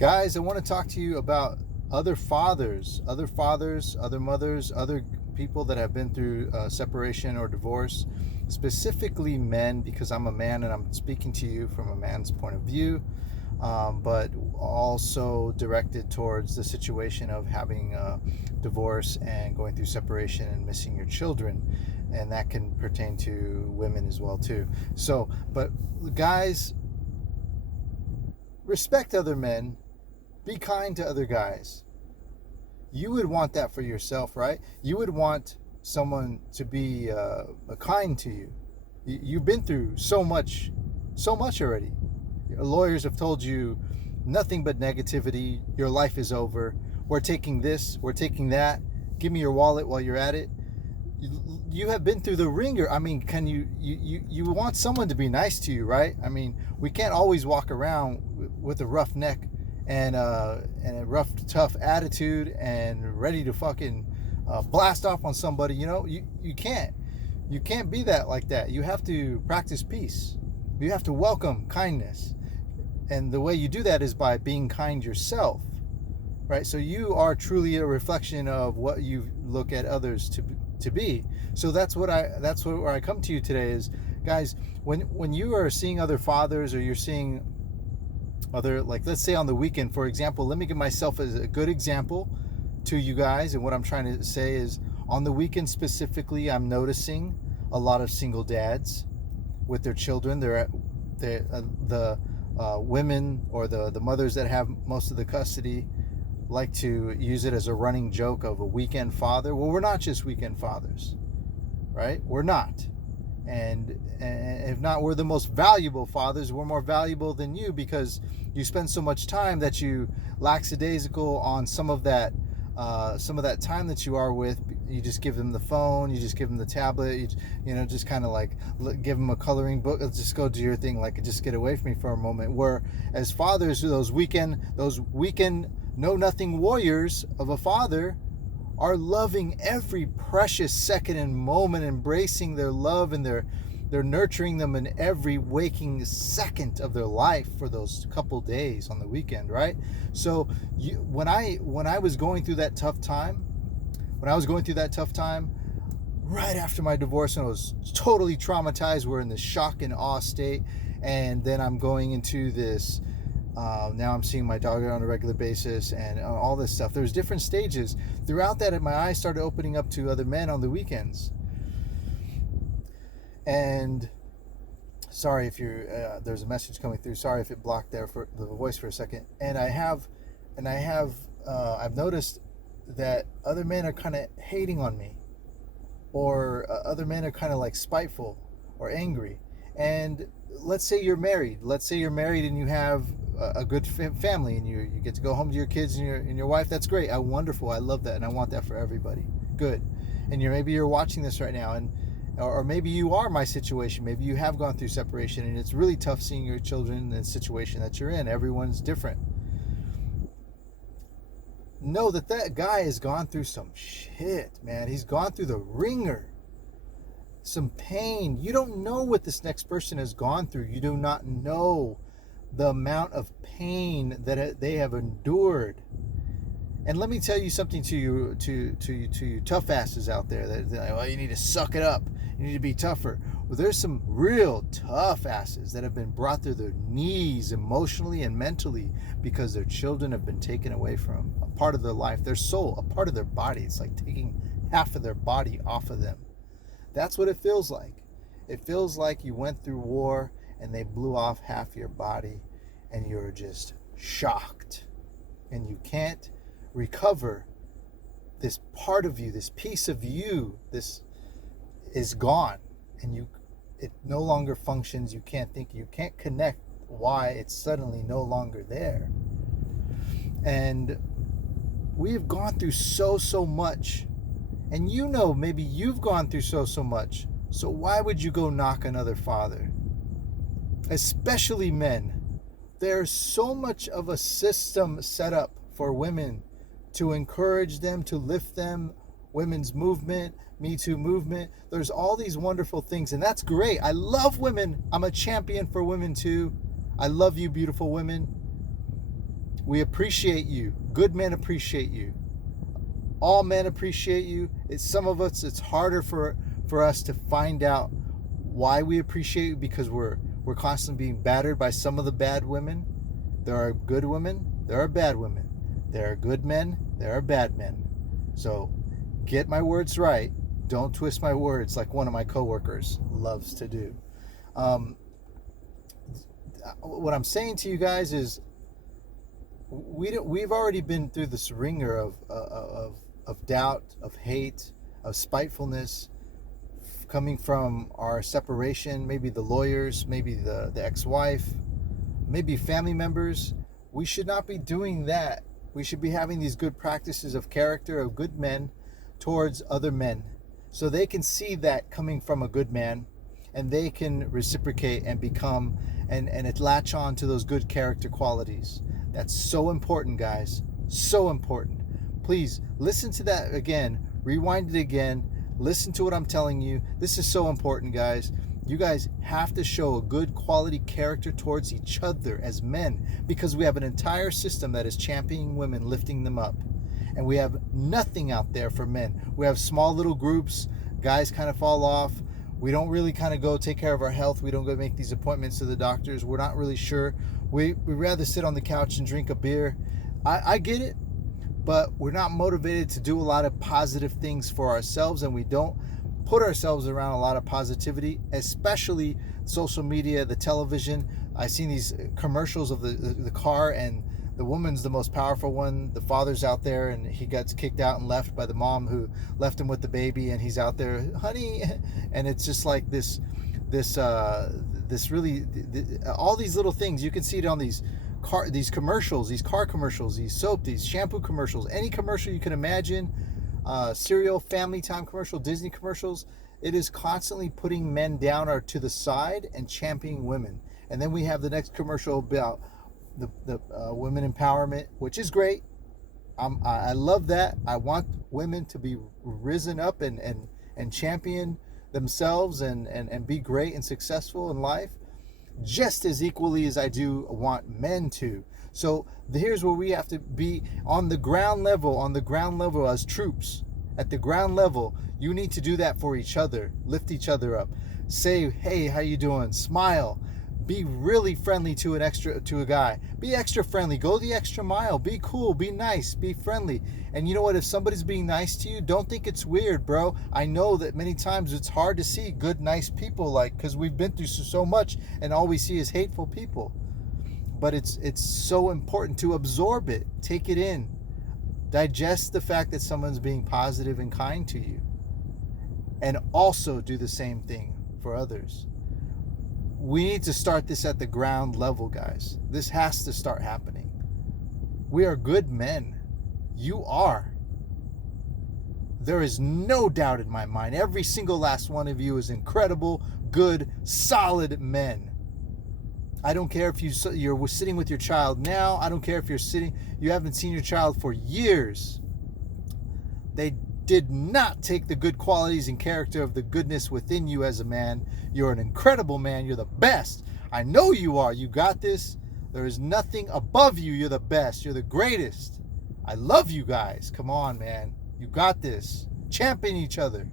Guys, I want to talk to you about other fathers, other mothers, other people that have been through separation or divorce, specifically men, because I'm a man and I'm speaking to you from a man's point of view, but also directed towards the situation of having a divorce and going through separation and missing your children. And that can pertain to women as well too. So, but guys, respect other men. Be kind to other guys. You would want that for yourself, right? You would want someone to be kind to you. You've been through so much already. Your lawyers have told you nothing but negativity. Your life is over. We're taking this, we're taking that. Give me your wallet while you're at it. You have been through the ringer. I mean, can you want someone to be nice to you, right? I mean, we can't always walk around with a rough neck and a rough, tough attitude and ready to fucking blast off on somebody. You know, you can't be that like that. You have to practice peace. You have to welcome kindness, and the way you do that is by being kind yourself, right? So you are truly a reflection of what you look at others to be. So that's where I come to you today is, guys, when you are seeing other fathers, or you're seeing other, like, let's say on the weekend, for example, let me give myself as a good example to you guys. And what I'm trying to say is, on the weekend specifically, I'm noticing a lot of single dads with their children. The women, or the mothers that have most of the custody, like to use it as a running joke of a weekend father. Well, we're not just weekend fathers, right? We're not. And if not, we're the most valuable fathers. We're more valuable than you, because you spend so much time that you lackadaisical on some of that time that you are with. You just give them the phone, you just give them the tablet, you know, just kind of like give them a coloring book. Let's just go do your thing, like, just get away from me for a moment. Where as fathers, those weekend know nothing warriors of a father are loving every precious second and moment, embracing their love, and they're nurturing them in every waking second of their life for those couple days on the weekend, right? So when I was going through that tough time, right after my divorce, and I was totally traumatized, we're in this shock and awe state, and then I'm going into this. Now I'm seeing my dog on a regular basis, and all this stuff. There's different stages throughout that, and my eyes started opening up to other men on the weekends. And sorry if there's a message coming through. Sorry if it blocked there for the voice for a second. And I've noticed that other men are kind of hating on me, or other men are kind of like spiteful or angry. And let's say you're married and you have a good family, and you get to go home to your kids and your wife. That's great. Wonderful. I love that, and I want that for everybody. Good. And maybe you're watching this right now, or maybe you are my situation. Maybe you have gone through separation, and it's really tough seeing your children in the situation that you're in. Everyone's different. Know that guy has gone through some shit, man. He's gone through the ringer. Some pain. You don't know what this next person has gone through. You do not know the amount of pain that they have endured. And let me tell you something to you tough asses out there that like, well, you need to suck it up. You need to be tougher. Well, there's some real tough asses that have been brought to their knees emotionally and mentally because their children have been taken away from a part of their life, their soul, a part of their body. It's like taking half of their body off of them. That's what it feels like. It feels like you went through war and they blew off half your body, and you're just shocked. And you can't recover this part of you, this piece of you. This is gone, and it no longer functions. You can't think, you can't connect why it's suddenly no longer there. And we have gone through so much. And maybe you've gone through so much. So why would you go knock another father? Especially men. There's so much of a system set up for women to encourage them, to lift them. Women's movement, Me Too movement. There's all these wonderful things, and that's great. I love women. I'm a champion for women too. I love you, beautiful women. We appreciate you. Good men appreciate you. All men appreciate you. It's some of us, it's harder for us to find out why we appreciate you, because we're constantly being battered by some of the bad women. There are good women, there are bad women. There are good men, there are bad men. So get my words right. Don't twist my words like one of my coworkers loves to do. What I'm saying to you guys is, we've already been through this ringer of doubt, of hate, of spitefulness, coming from our separation, maybe the lawyers, maybe the ex-wife, maybe family members. We should not be doing that. We should be having these good practices of character, of good men towards other men, so they can see that coming from a good man, and they can reciprocate and become and it latch on to those good character qualities. That's so important, guys. So important. Please listen to that again. Rewind it again. Listen to what I'm telling you. This is so important, guys. You guys have to show a good quality character towards each other as men, because we have an entire system that is championing women, lifting them up. And we have nothing out there for men. We have small little groups. Guys kind of fall off. We don't really kind of go take care of our health. We don't go make these appointments to the doctors. We're not really sure. We'd rather sit on the couch and drink a beer. I get it, but we're not motivated to do a lot of positive things for ourselves, and we don't put ourselves around a lot of positivity, especially social media, the television. I've seen these commercials of the car, and the woman's the most powerful one. The father's out there, and he gets kicked out and left by the mom who left him with the baby, and he's out there, honey, and it's just like this really, all these little things. You can see it on these commercials, these car commercials, these soap, these shampoo commercials, any commercial you can imagine, cereal, family time commercial, Disney commercials. It is constantly putting men down or to the side and championing women. And then we have the next commercial about the women empowerment, which is great. I love that. I want women to be risen up and champion themselves and be great and successful in life, just as equally as I do want men to. So here's where we have to be on the ground level as troops. At the ground level, you need to do that for each other. Lift each other up. Say, hey, how you doing? Smile. Be really friendly to a guy. Be extra friendly. Go the extra mile. Be cool. Be nice. Be friendly. And you know what? If somebody's being nice to you, don't think it's weird, bro. I know that many times it's hard to see good, nice people, because we've been through so much, and all we see is hateful people. But it's so important to absorb it. Take it in. Digest the fact that someone's being positive and kind to you. And also do the same thing for others. We need to start this at the ground level, guys. This has to start happening. We are good men. You are. There is no doubt in my mind. Every single last one of you is incredible, good, solid men. I don't care if you're sitting with your child now. I don't care if you haven't seen your child for years. They did not take the good qualities and character of the goodness within you as a man. You're an incredible man. You're the best. I know you are. You got this. There is nothing above you. You're the best. You're the greatest. I love you guys. Come on, man. You got this. Champion each other.